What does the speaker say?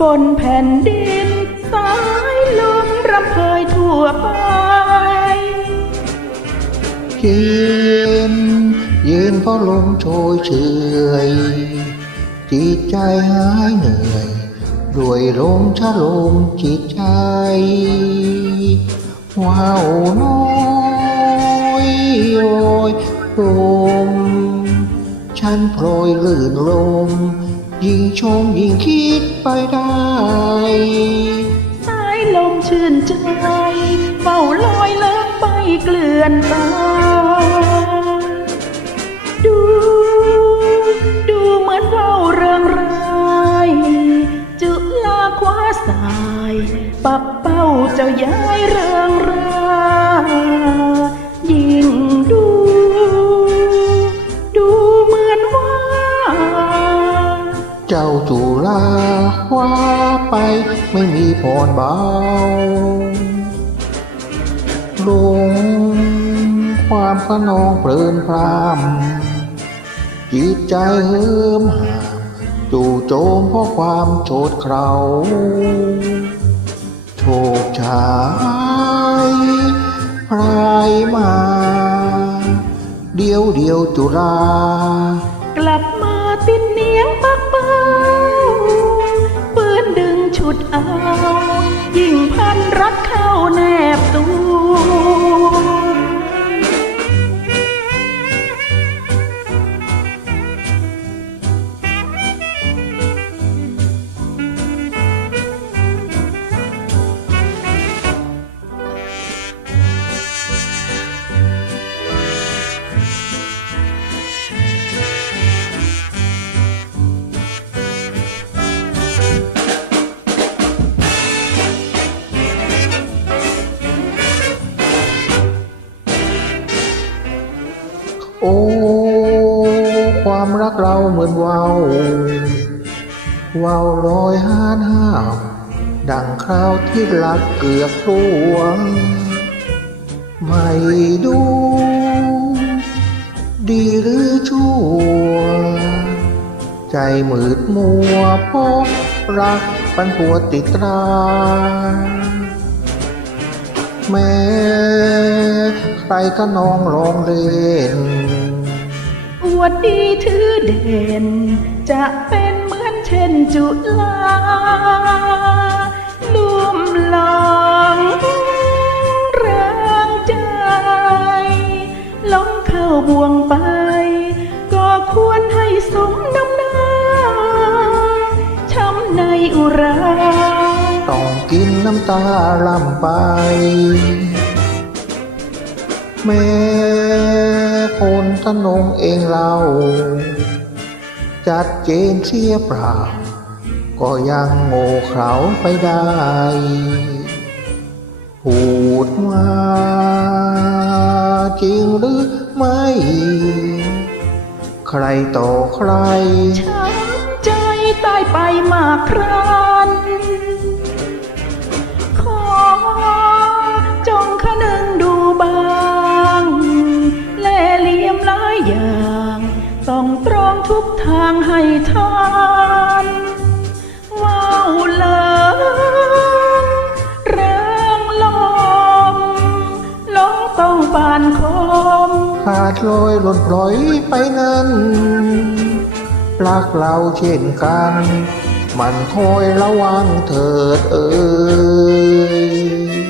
บนแผ่นดิน สายลมรำเพยทั่วไปเย็นเย็นเพราะลมโชยเฉยจิตใจหายเหนื่อยด้วยลมชะลมจิตใจว้าวน้อยโอยลมฉันโปรยลื่นลม ยิ่งชมยิ่งคิดไปได้สายลมชื่นใจเฝ้าลอยเลิกไปเกลื่อนตาดู ดูเหมือนเฝ้าเริงรายจุลาคว้าสาย ปักเป้าเจ้าย้ายเริง เจ้าจุลาว้าไปไม่มีผ่อนเบาลงความขนองเพลินพรามจิตใจเหิมหามจู่โจมเพราะความโฉดเคราโชคชายพรายมา เดียวเดียวจุฬากลับ ดเอา ยิ่งพันรักเข้าแน ความรักเราเหมือนวาววาวลอยห้านห้าวดังคราวที่รักเกือกตัวไม่ดู ดีหรือชั่ว ใจมืดมัวพราะรักปันผัวติดตราแม้ใครก็นองร้องเล่น วดดีถือเด่น จะเป็นเหมือนเช่นจุลารวมลองแรงใจล้มเข้าบ่วงไป ก็ควรให้สมน้ำหน้าช้ำในอุรา ต้องกินน้ำตาลำไปแม่ ทนงเองเรา จัดเจนเสียเปล่า ก็ยังโง่เขลาไปได้ พูดมาจริงหรือไม่ ใครต่อใครช้ำใจตายไปมากครัน ต้องตรองทุกทางให้ทานว้าวเลิงเรื่องลมลงต้องปานคมขาดลอยหล่นปล่อยไปนั้นรักเราเช่นกัน มันคอยระวังเถิดเอ่ย